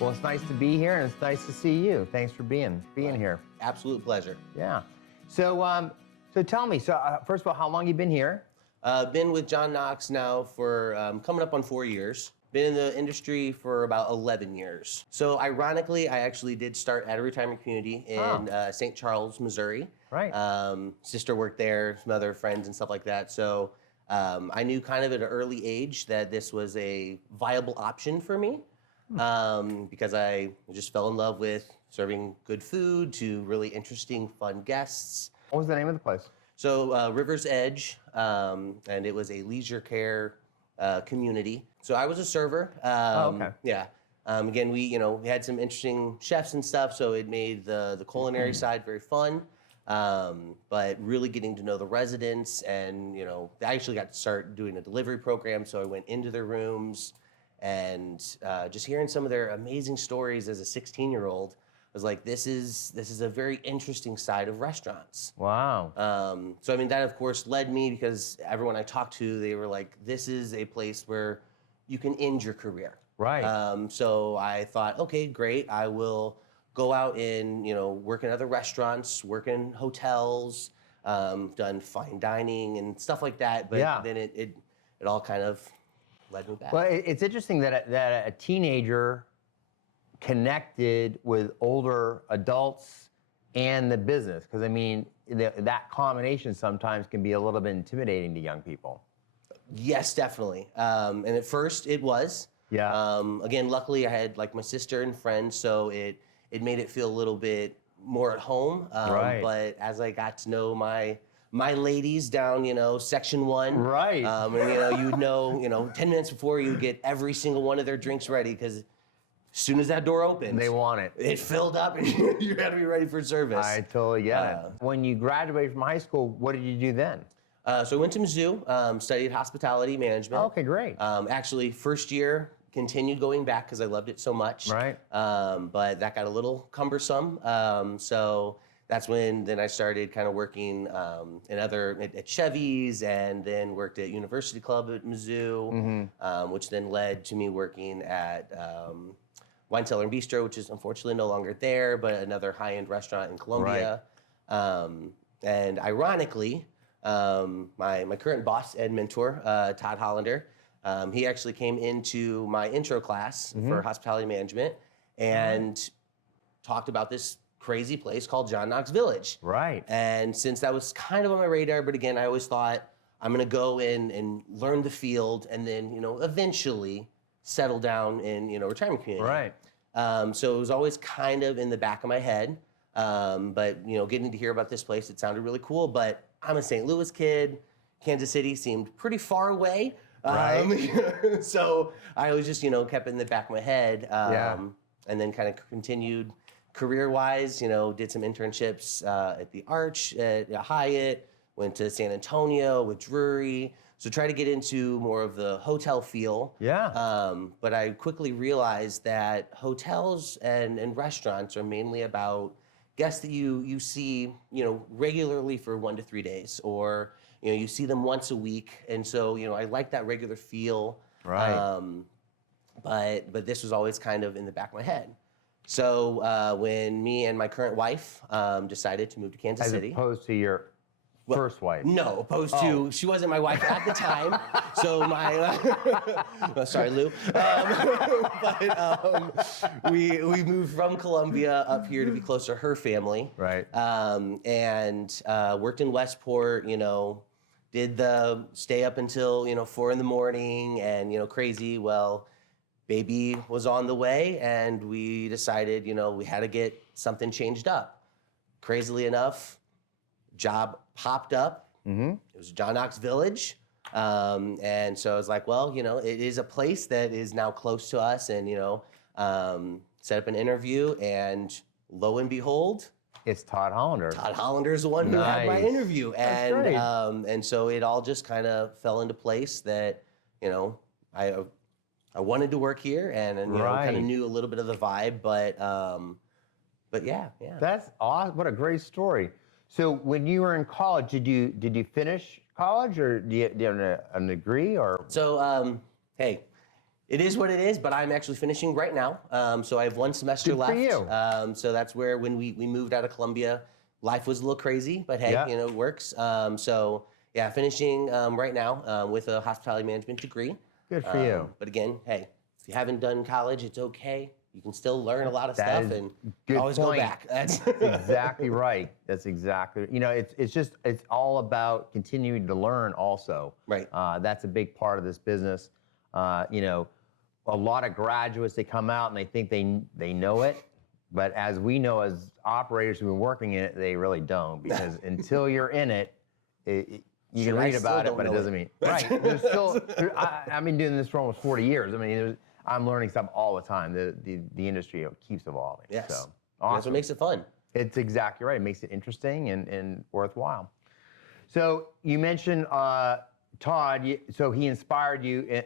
Well, it's nice to be here, and it's nice to see you. Thanks for being here. Absolute pleasure. Yeah. So, tell me. First of all, how long you been here? Been with John Knox now for coming up on 4 years. Been in the industry for about 11 years. So ironically, I actually did start at a retirement community in St. Charles, Missouri. Right. Sister worked there, some other friends and stuff like that. So I knew kind of at an early age that this was a viable option for me because I just fell in love with serving good food to really interesting, fun guests. What was the name of the place? So River's Edge, and it was a leisure care community. So I was a server. Okay. Yeah. Again, we had some interesting chefs and stuff, so it made the culinary side very fun. But really getting to know the residents, and I actually got to start doing a delivery program. So I went into their rooms, and just hearing some of their amazing stories as a 16-year-old. I was like, this is a very interesting side of restaurants. Wow. So I mean, that of course led me, because everyone I talked to, they were like, this is a place where you can end your career. Right. So I thought, okay, great. I will go out and work in other restaurants, work in hotels, done fine dining and stuff like that. But then it all kind of led me back. Well, it's interesting that a teenager connected with older adults and the business, because I mean that combination sometimes can be a little bit intimidating to young people. Yes, definitely. And at first it was. Yeah. Again, luckily I had like my sister and friends, so it made it feel a little bit more at home. Right. But as I got to know my ladies down, section 1. Right. And you would 10 minutes before you would get every single one of their drinks ready, because as soon as that door opens, They want it. It filled up, and you got to be ready for service. I totally get it. When you graduated from high school, what did you do then? So I went to Mizzou, studied hospitality management. Okay, great. Actually, first year, continued going back because I loved it so much. Right. But that got a little cumbersome. So that's when then I started kind of working at Chevy's, and then worked at University Club at Mizzou, which then led to me working at Wine Cellar and Bistro, which is unfortunately no longer there, but another high-end restaurant in Columbia. Right. And ironically, my current boss and mentor, Todd Hollander, he actually came into my intro class for hospitality management and talked about this crazy place called John Knox Village. Right. And since that was kind of on my radar, but again, I always thought I'm going to go in and learn the field, and then, eventually settle down in, retirement community. Right. So it was always kind of in the back of my head. But, getting to hear about this place, it sounded really cool. But I'm a St. Louis kid. Kansas City seemed pretty far away. Right. So I was just, kept in the back of my head. And then kind of continued career-wise, did some internships at the Arch, at Hyatt, went to San Antonio with Drury. So try to get into more of the hotel feel. Yeah. But I quickly realized that hotels and restaurants are mainly about guests that you see, regularly for 1 to 3 days, or, you see them once a week. And so, I like that regular feel. Right. But this was always kind of in the back of my head. So when me and my current wife decided to move to Kansas City. As opposed to your first wife? No, opposed to, she wasn't my wife at the time. So sorry, Lou. We moved from Columbia up here to be closer to her family. Right. And worked in Westport, did the stay up until, 4 in the morning, and, crazy. Well, baby was on the way, and we decided, we had to get something changed up. Crazily enough, job popped up. It was John Knox Village. And so I was like, well, it is a place that is now close to us, and, set up an interview, and lo and behold, it's Todd Hollander. Todd Hollander is the one who had my interview. That's great. And so it all just kind of fell into place that, I wanted to work here, and kind of knew a little bit of the vibe, but yeah. That's awesome. What a great story. So when you were in college, did you finish college, or do you have a degree, or? So, hey, It is what it is, but I'm actually finishing right now. So I have one semester Good for left. you. So that's where when we moved out of Columbia, life was a little crazy, but hey, Yeah. it works. So yeah, finishing right now with a hospitality management degree. Good for you. But again, hey, if you haven't done college, it's okay. You can still learn a lot of That stuff is and good always point. go back. That's Exactly right. That's exactly. It's all about continuing to learn. Also, Right. That's a big part of this business. A lot of graduates, they come out and they think they know it, but as we know as operators who've been working in it, they really don't, because until you're in it, you can read about it, but it doesn't mean right. There's still. I've been doing this for almost 40 years. I mean, I'm learning stuff all the time. The industry keeps evolving. Yes. So That's awesome. what makes it fun. It's exactly right. It makes it interesting and worthwhile. So you mentioned Todd. So he inspired you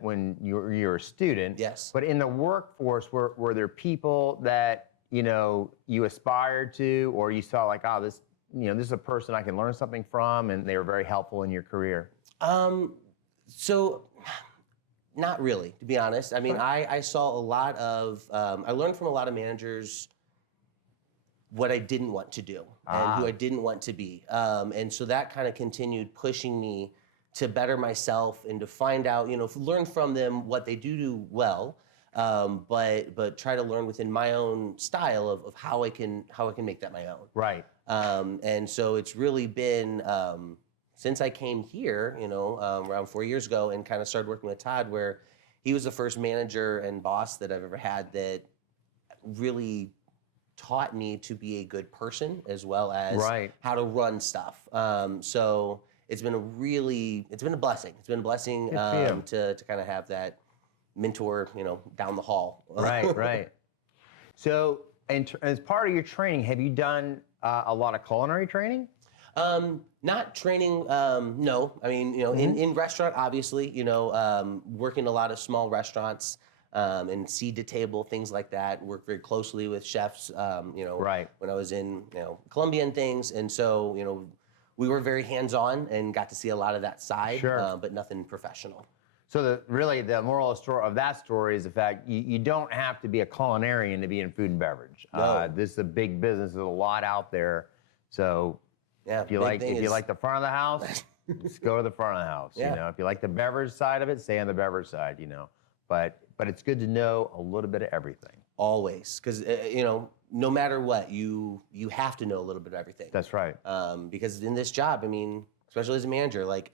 when you were a student. Yes. But in the workforce, were there people that you aspired to, or you saw like, oh, this is a person I can learn something from, and they were very helpful in your career? So not really, to be honest. I mean, I saw a lot of, I learned from a lot of managers what I didn't want to do and who I didn't want to be. And so that kind of continued pushing me to better myself and to find out, learn from them what they do well, but try to learn within my own style of how I can make that my own. Right. And so it's really been, since I came here, around 4 years ago and kind of started working with Todd, where he was the first manager and boss that I've ever had that really taught me to be a good person as well as how to run stuff. So it's been a blessing. It's been a blessing to kind of have that mentor, down the hall. Right. So, as part of your training, have you done a lot of culinary training? Not training, no. I mean, in restaurant, obviously, working a lot of small restaurants, and seed to table, things like that. Work very closely with chefs, when I was in, Colombia and things. And so, we were very hands-on and got to see a lot of that side, but nothing professional. So the moral of that story is the fact you don't have to be a culinarian to be in food and beverage. No. This is a big business. There's a lot out there. So yeah, if you like the front of the house, just go to the front of the house. Yeah. If you like the beverage side of it, stay on the beverage side. But it's good to know a little bit of everything. Always, because no matter what, you have to know a little bit of everything. That's right. Because in this job, I mean, especially as a manager, like,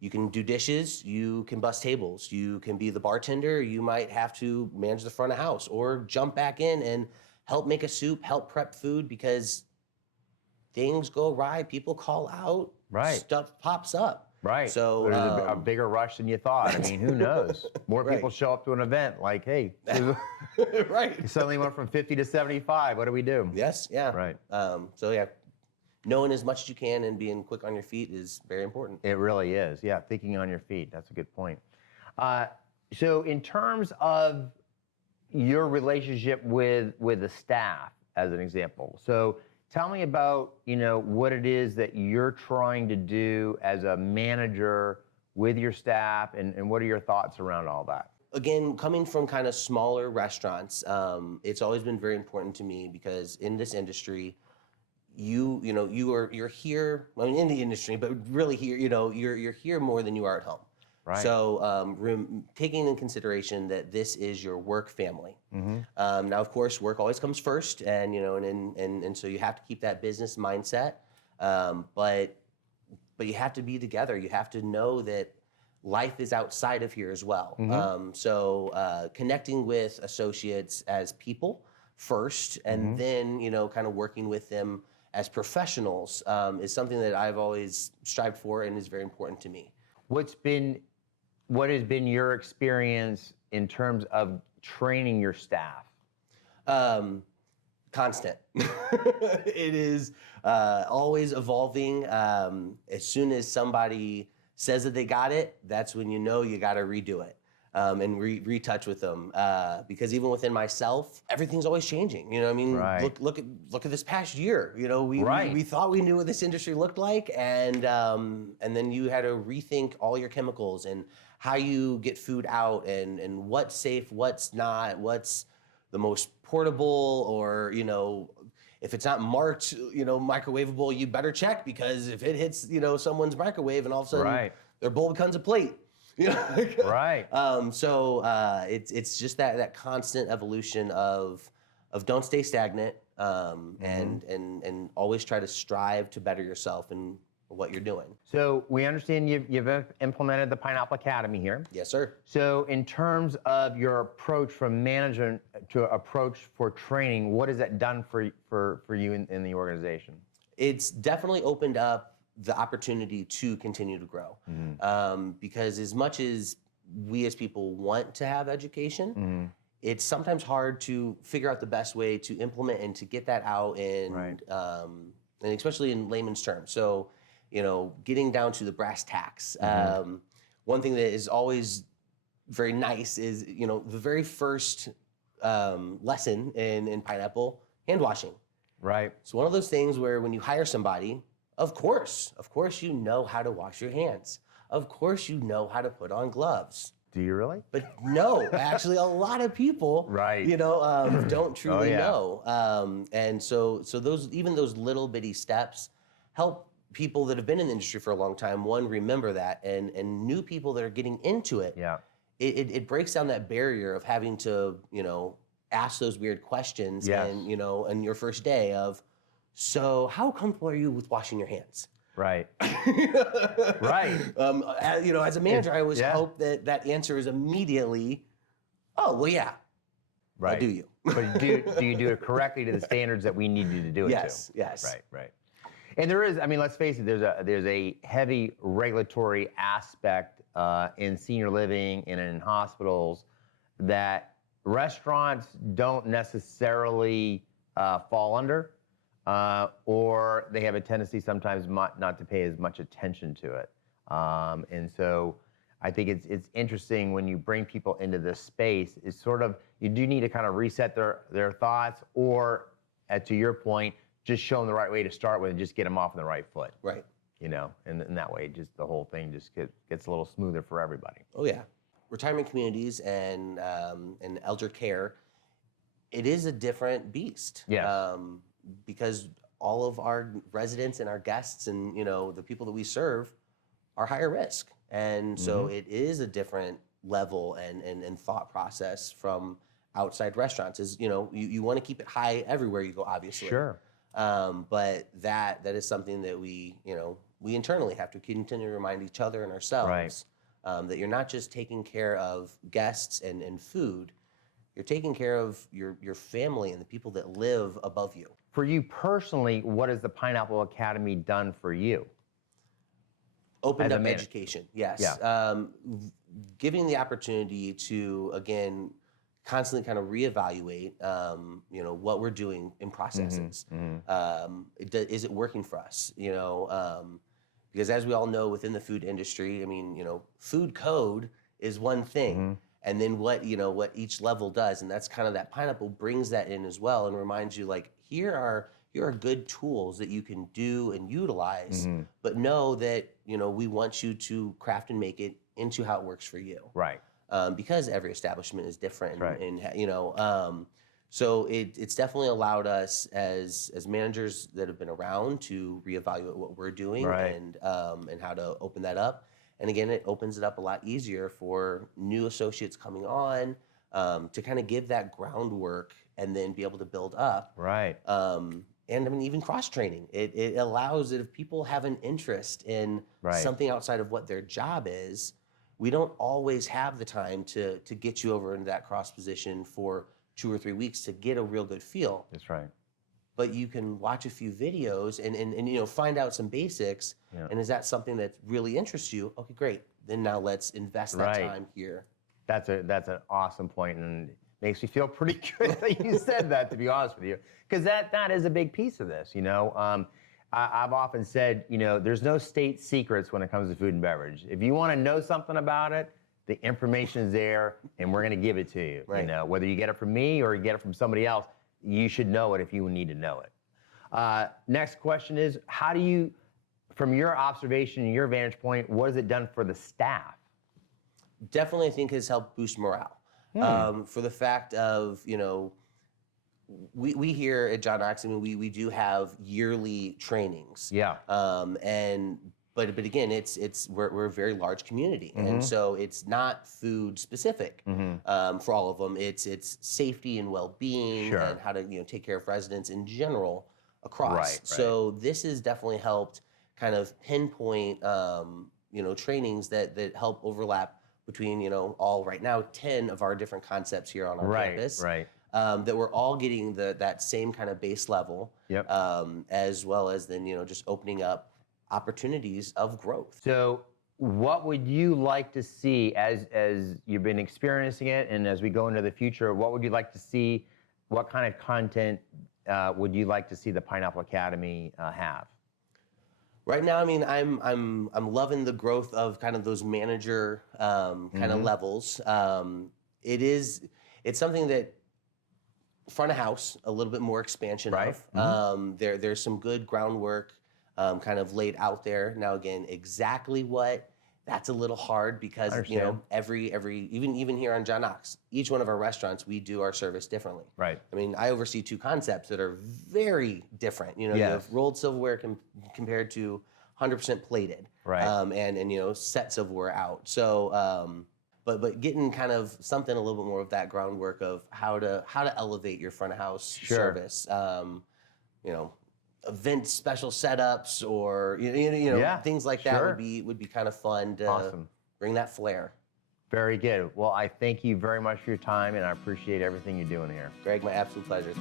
you can do dishes, you can bus tables, you can be the bartender, you might have to manage the front of house or jump back in and help make a soup, help prep food, because things go awry, people call out, stuff pops up. Right. So there's a bigger rush than you thought. I mean, who knows? More people show up to an event like, hey, right. Suddenly went from 50 to 75. What do we do? Yes. Yeah. Right. So yeah, knowing as much as you can and being quick on your feet is very important. It really is. Yeah, thinking on your feet. That's a good point. So in terms of your relationship with the staff, as an example, so tell me about what it is that you're trying to do as a manager with your staff, and what are your thoughts around all that? Again, coming from kind of smaller restaurants, it's always been very important to me, because in this industry, you're here. I mean, in the industry, but really here, you're here more than you are at home. Right. So taking in consideration that this is your work family. Mm-hmm. Now, of course, work always comes first, and and so you have to keep that business mindset. But you have to be together. You have to know that life is outside of here as well. Mm-hmm. So connecting with associates as people first, and then kind of working with them as professionals is something that I've always strived for and is very important to me. What has been your experience in terms of training your staff? Constant. It is always evolving. As soon as somebody says that they got it, that's when you got to redo it. and retouch with them, because even within myself, everything's always changing. You know, what I mean, Right. look at this past year. You know, we thought we knew what this industry looked like, and then you had to rethink all your chemicals and how you get food out, and what's safe, what's not, what's the most portable, or you know, if it's not marked, you know, microwavable, you better check, because if it hits, you know, someone's microwave and all of a sudden their bowl becomes a plate. You know? Right. So it's just that constant evolution of don't stay stagnant, and always try to strive to better yourself in what you're doing. So we understand you've implemented the Pineapple Academy here. Yes, sir. So in terms of your approach from management to approach for training, what has that done for you in the organization? It's definitely opened up the opportunity to continue to grow, because as much as we as people want to have education, it's sometimes hard to figure out the best way to implement and to get that out, and especially in layman's terms. So, you know, getting down to the brass tacks. One thing that is always very nice is, you know, the very first lesson in Pineapple, hand washing. Right. It's one of those things where when you hire somebody, of course you know how to wash your hands. Of course you know how to put on gloves. Do you really? But no, actually a lot of people, you know, don't truly know. And so those little bitty steps help people that have been in the industry for a long time, one, remember that, and new people that are getting into it. It breaks down that barrier of having to, you know, ask those weird questions, and, you know, on your first day of, so how comfortable are you with washing your hands? Right. You know, as a manager, I always hope that answer is immediately, oh, well, yeah. Right. I do you. But do you do it correctly to the standards that we need you to do it to? Yes. Right. And there is, I mean, let's face it, there's a heavy regulatory aspect in senior living and in hospitals that restaurants don't necessarily fall under, or they have a tendency sometimes not to pay as much attention to it. And so I think it's interesting when you bring people into this space, is sort of, you do need to kind of reset their thoughts, or to your point, just show them the right way to start with and just get them off on the right foot. Right. You know, and that way, just the whole thing just gets a little smoother for everybody. Oh yeah. Retirement communities and elder care, it is a different beast. Yes. Because all of our residents and our guests and, you know, the people that we serve are higher risk. And so it is a different level and thought process from outside restaurants. Is, you know, you want to keep it high everywhere you go, obviously. Sure. But that is something that we internally have to continue to remind each other and ourselves, that you're not just taking care of guests and food, you're taking care of your family and the people that live above you. For you personally, what has the Pineapple Academy done for you? Opened up education, yes. Yeah. Giving the opportunity to, again, constantly kind of reevaluate, you know, what we're doing in processes. Is it working for us? You know, because as we all know, within the food industry, I mean, you know, food code is one thing, and then what each level does, and that's kind of that Pineapple brings that in as well, and reminds you, like, here are good tools that you can do and utilize, but know that, you know, we want you to craft and make it into how it works for you. Right. Because every establishment is different, Right. and you know, so it's definitely allowed us as managers that have been around to reevaluate what we're doing, and how to open that up. And again, it opens it up a lot easier for new associates coming on, to kind of give that groundwork and then be able to build up. Right. And I mean, even cross-training, it allows that if people have an interest in something outside of what their job is, we don't always have the time to get you over into that cross position for 2 or 3 weeks to get a real good feel. That's right. But you can watch a few videos and you know, find out some basics. And is that something that really interests you? Okay, great. Then now let's invest that time here. That's an awesome point, and makes me feel pretty good that you said that, to be honest with you, because that is a big piece of this. You know, I've often said, you know, there's no state secrets when it comes to food and beverage. If you want to know something about it, The information's there, and we're going to give it to you. Right. You know, whether you get it from me or you get it from somebody else, you should know it if you need to know it. Next question is, how do you, from your observation and your vantage point, what has it done for the staff? Definitely, I think has helped boost morale. For the fact of, you know, we here at John Knox, I mean, we do have yearly trainings. Yeah. But again, we're a very large community, and so it's not food specific for all of them. It's safety and well-being and how to take care of residents in general across. Right. So this has definitely helped kind of pinpoint trainings that help overlap between all right now 10 of our different concepts here on our campus. Right. That we're all getting that same kind of base level, Yep. as well as then just opening up opportunities of growth. So what would you like to see as you've been experiencing it, and as we go into the future, what would you like to see? What kind of content would you like to see the Pineapple Academy have? Right now, I mean, I'm loving the growth of kind of those manager kind of levels. It's something that front of house, a little bit more expansion of. There's some good groundwork kind of laid out there. Now, again, exactly what, that's a little hard because every even here on John Knox, each one of our restaurants, we do our service differently. Right. I mean, I oversee two concepts that are very different. You have rolled silverware compared to 100% plated. Right. And set silverware out. So but getting kind of something a little bit more of that groundwork of how to elevate your front of house service. Event special setups or things like that would be kind of fun to bring that flair. Very good. Well, I thank you very much for your time, and I appreciate everything you're doing here. Greg, my absolute pleasure.